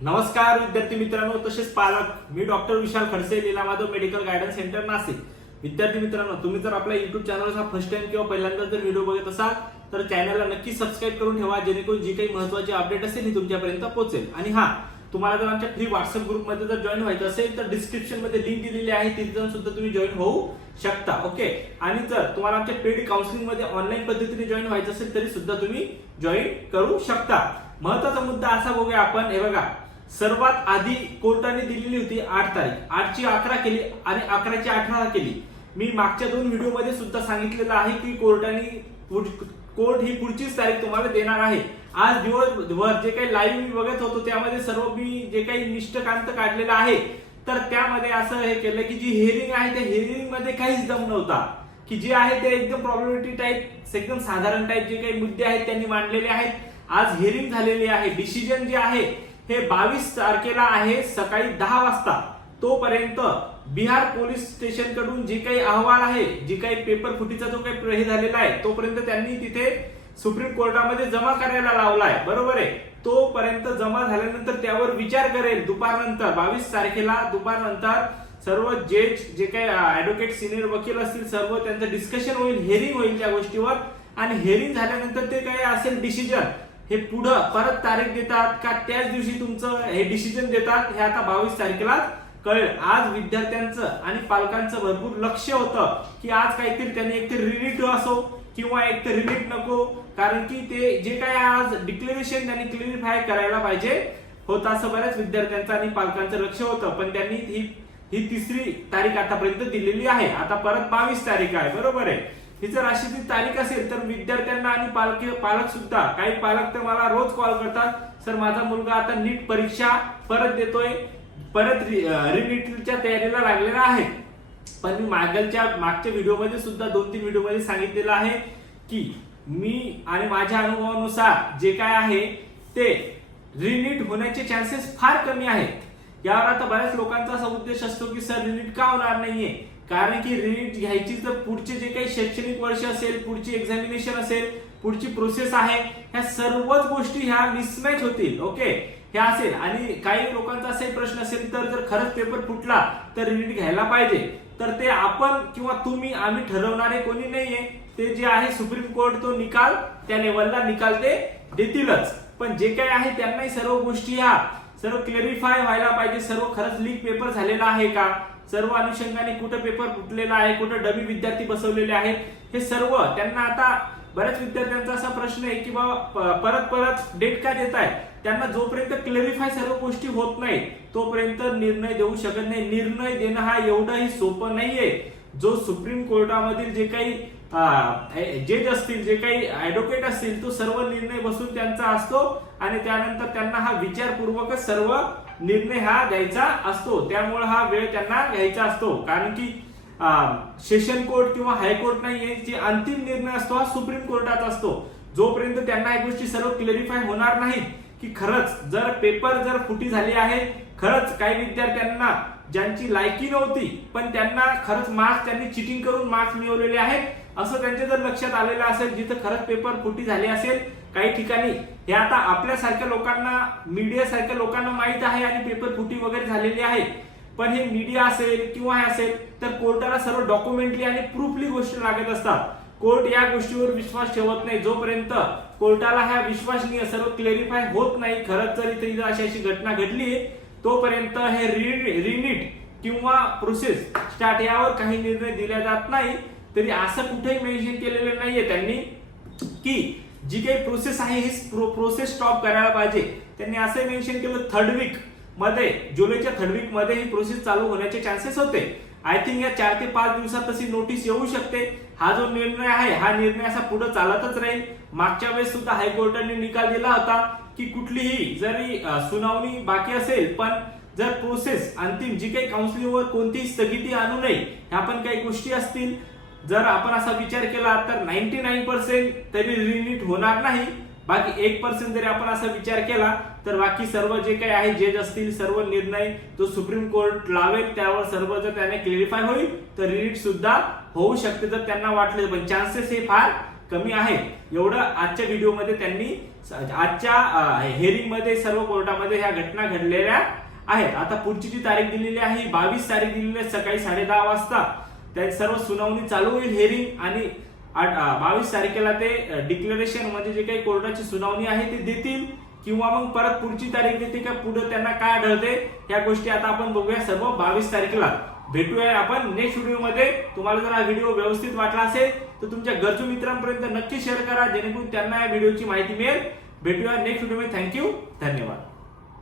नमस्कार विद्यार्थी मित्रांनो. तसेच पालक मी doctor Vishal Khadse Leela Madhav medical guidance centre Nashik. विद्यार्थी मित्रांनो तुम्ही जर आपल्या युट्यूब चॅनलचा फर्स्ट टाइम किंवा पहिल्यांदा जर व्हिडिओ बघत असाल तर चॅनलला नक्की सबस्क्राईब करून ठेवा जेणेकरून जी काही महत्वाची अपडेट असेल ती तुमच्यापर्यंत पोहोचेल. आणि हा तुम्हाला जर आमच्या फ्री व्हॉट्सअप ग्रुपमध्ये जर जॉईन व्हायचं असेल तर डिस्क्रिप्शनमध्ये लिंक दिलेली आहे. तिथे जाऊन सुद्धा तुम्ही जॉईन होऊ शकता. ओके आणि जर तुम्हाला आमच्या पेड काउन्सिलिंगमध्ये ऑनलाईन पद्धतीने जॉईन व्हायचं असेल तरी सुद्धा तुम्ही जॉईन करू शकता. महत्त्वाचा मुद्दा असा बघूया आपण. हे बघा. सर्वात आधी कोर्टाने दिलेली होती आठ तारीख. आठची अकरा केली आणि अकराची अठरा केली. मी मागच्या दोन व्हिडिओमध्ये सुद्धा सांगितलेलं आहे की कोर्टाने कोर्ट ही पुढचीच तारीख तुम्हाला देणार आहे. आज दिवसभर जे काही लाईव्ह मी बघत होतो त्यामध्ये सर्व मी जे काही निष्ठकांत काढलेलं आहे तर त्यामध्ये असं हे केलं की जी हिअरिंग आहे त्या हिअरिंगमध्ये काहीच दम नव्हता. की जे आहे ते एकदम प्रॉब्लेमेटिक टाईप एकदम साधारण टाईप जे काही मुद्दे आहेत त्यांनी मांडलेले आहेत. आज हिअरिंग झालेली आहे. डिसिजन जे आहे हे बावीस तारखेला आहे सकाळी दहा वाजता. तोपर्यंत बिहार पोलीस स्टेशनकडून जे काही अहवाल आहे जी काही पेपर फुटीचा जो काही हे झालेला आहे तोपर्यंत त्यांनी तिथे सुप्रीम कोर्टामध्ये जमा करायला लावलाय. बरोबर आहे? तोपर्यंत जमा झाल्यानंतर त्यावर विचार करेल दुपारनंतर बावीस तारखेला दुपारनंतर सर्व जज जे काही ऍडव्होकेट सिनियर वकील असतील सर्व त्यांचं डिस्कशन होईल हेरिंग होईल त्या गोष्टीवर. आणि हेरिंग झाल्यानंतर ते काय असेल डिसिजन हे पुढं परत तारीख देतात का त्याच दिवशी तुमचं हे डिसिजन देतात हे आता बावीस तारखेला कळेल. आज विद्यार्थ्यांचं आणि पालकांचं भरपूर लक्ष होतं की आज काहीतरी त्यांनी एकतर रिलीट असो किंवा एक तर रिलीट नको. कारण की ते जे काय आज डिक्लेरेशन त्यांनी क्लिअरिफाय करायला पाहिजे. होतं असं बऱ्याच विद्यार्थ्यांचं आणि पालकांचं लक्ष होतं. पण त्यांनी ही ही तिसरी तारीख आतापर्यंत दिलेली आहे. आता परत बावीस तारीख आहे. बरोबर आहे. ही जर अशी ती तारीख असेल तर विद्यार्थ्यांना आणि पालक पालक सुद्धा काही पालक तर मला रोज कॉल करतात सर माझा मुलगा आता नीट परीक्षा परत देतोय. परत रिनीटच्या तयारीला लागलेला आहे. पण मी मागलच्या मागच्या व्हिडिओमध्ये सुद्धा दोन तीन व्हिडिओमध्ये सांगितलेलं आहे की मी आणि माझ्या अनुभवानुसार जे काय आहे ते रिनीट होण्याचे चान्सेस फार कमी आहेत. यावर आता बऱ्याच लोकांचा असा उद्देश असतो की सर रिनीट का होणार नाहीये? कारण की रिनीट घ्यायची तर पुढचे जे काही शैक्षणिक वर्ष असेल पुढची एक्झामिनेशन असेल पुढची प्रोसेस आहे ह्या सर्वच गोष्टी ह्या मिसमॅच होतील ओके हे असेल. आणि काही लोकांचा असाही प्रश्न असेल तर जर खरंच पेपर फुटला तर रीड घ्यायला पाहिजे. तर ते आपण किंवा तुम्ही आम्ही ठरवणारे कोणी नाहीये. ते जे आहे सुप्रीम कोर्ट तो निकाल त्या लेवलला निकाल ते देतीलच. पण जे काही आहे त्यांनाही सर्व गोष्टी ह्या सर्व क्लेरिफाय व्हायला पाहिजे. सर्व खरंच लीक पेपर झालेला आहे का? सर्व अनुषंगाने कुठं पेपर फुटलेला आहे? कुठं डबी विद्यार्थी बसवलेले आहेत? हे सर्व त्यांना आता बऱ्याच विद्यार्थ्यांचा असा प्रश्न आहे की बाबा परत परत डेट का देत आहे त्यांना जोपर्यंत क्लेरिफाय सर्व गोष्टी होत नाही तोपर्यंत निर्णय देऊ शकत नाही. निर्णय देणं हा एवढाही सोपं नाहीये. जो सुप्रीम कोर्टामधील जे काही जज असतील जे काही ऍडव्होकेट असतील तो सर्व निर्णय बसून त्यांचा असतो आणि त्यानंतर त्यांना हा विचारपूर्वकच सर्व निर्णय हा द्यायचा असतो. त्यामुळे हा वेळ त्यांना घ्यायचा असतो. कारण की सेशन कोर्ट किंवा हायकोर्ट नाहीये जे अंतिम निर्णय असतो हा सुप्रीम कोर्टात असतो. जोपर्यंत त्यांना या गोष्टी सर्व क्लिअरिफाय होणार नाहीत की खरंच जर पेपर जर फुटी झाली आहे खरंच काही विद्यार्थ्यांना ज्यांची लायकी नव्हती पण त्यांना खरंच मार्क्स त्यांनी चिटिंग करून मार्क्स मिळवलेले आहेत असं त्यांच्या जर लक्षात आलेलं असेल जिथं खरंच पेपर फुटी झाली असेल काही ठिकाणी हे आता आपल्यासारख्या लोकांना मीडियासारख्या लोकांना माहीत आहे आणि पेपर फुटी वगैरे झालेली आहे. पण हे मीडिया असेल किंवा हे असेल तर कोर्टाला सर्व डॉक्युमेंटली आणि प्रूफली गोष्टी लागत असतात. कोर्ट या गोष्टीवर विश्वास ठेवत नाही. जोपर्यंत कोर्टाला ह्या विश्वासनीय सर्व क्लेरिफाय होत नाही खरंच जर इथे अशी अशी घटना घडली तोपर्यंत हे रिनिट किंवा प्रोसेस स्टार्ट यावर काही निर्णय दिला जात नाही. तरी असं कुठेही मेन्शन केलेलं नाहीये त्यांनी की जी काही प्रोसेस आहे ही प्रोसेस स्टॉप करायला पाहिजे. त्यांनी असं मेन्शन केलं थर्ड वीक मध्ये जुलैच्या थर्ड वीकमध्ये ही प्रोसेस चालू होण्याचे चान्सेस होते. आय थिंक या चार ते पाच दिवसात तशी नोटीस येऊ शकते. हा जो निर्णय आहे हा निर्णय असा पुढे चालतच राहील. मागच्या वेळेस सुद्धा हायकोर्टाने निकाल दिला होता की कुठलीही जरी सुनावणी बाकी असेल पण जर प्रोसेस अंतिम जी काही काउन्सिलिंगवर कोणतीही स्थगिती आणू नये ह्या पण काही गोष्टी असतील. जर आपण असा विचार केला तर नाईन्टी नाईन पर्सेंट तरी रिनिट होणार नाही. बाकी एक पर्सेंट जरी आपण असा विचार केला तर बाकी सर्व जे काही आहे जज असतील सर्व निर्णय तो सुप्रीम कोर्ट लावेल त्यावर सर्व जर त्याने क्लिअरिफाय होईल तर रिनीट सुद्धा होऊ शकते जर त्यांना वाटले. पण चान्सेस हे फार कमी आहे एवढं आजच्या व्हिडिओमध्ये त्यांनी आजच्या हेरिंगमध्ये सर्व कोर्टामध्ये ह्या घटना घडलेल्या आहेत. आता पुढची जी तारीख दिलेली आहे बावीस तारीख दिलेली आहे सकाळी साडे दहा वाजता. त्या सर्व सुनावणी चालू होईल हेरिंग आणि बावीस तारखेला ते डिक्लेरेशन म्हणजे जे काही कोर्टाची सुनावणी आहे ते देतील किंवा मग परत पुढची तारीख देते का पुढे त्यांना काय आढळते या गोष्टी आता आपण बघूया सर्व बावीस तारखेला. भेटूया आपण नेक्स्ट व्हिडिओमध्ये. तुम्हाला जर हा व्हिडिओ व्यवस्थित वाटला असेल तर तुमच्या गरजू मित्रांपर्यंत नक्की शेअर करा जेणेकरून त्यांना या व्हिडिओची माहिती मिळेल. भेटूया नेक्स्ट व्हिडिओमध्ये थँक्यू धन्यवाद.